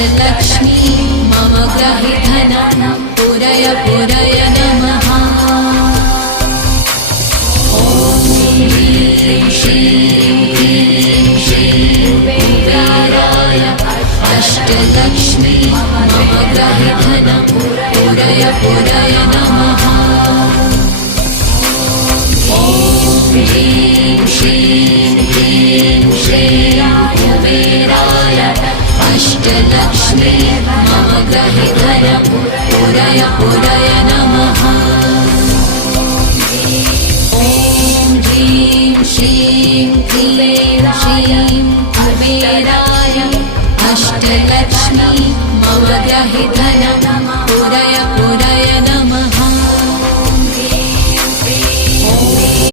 अष्टलक्ष्मी मम ग्रहे धनं पुरय पुरय नमः। ॐ ह्रीं श्रीं क्लीं श्रीं कुबेराय अष्टलक्ष्मी मम ग्रहे धनं पुरय पुरय नमः। ॐ ह्रीं श्रीं क्लीं श्रीं कुबेराय अष्टलक्ष्मी मम ग्रहे धनं पुरय पुरय नमः। ॐ ह्रीं श्रीं क्लीं श्रीं कुबेराय अष्टलक्ष्मी मम ग्रहे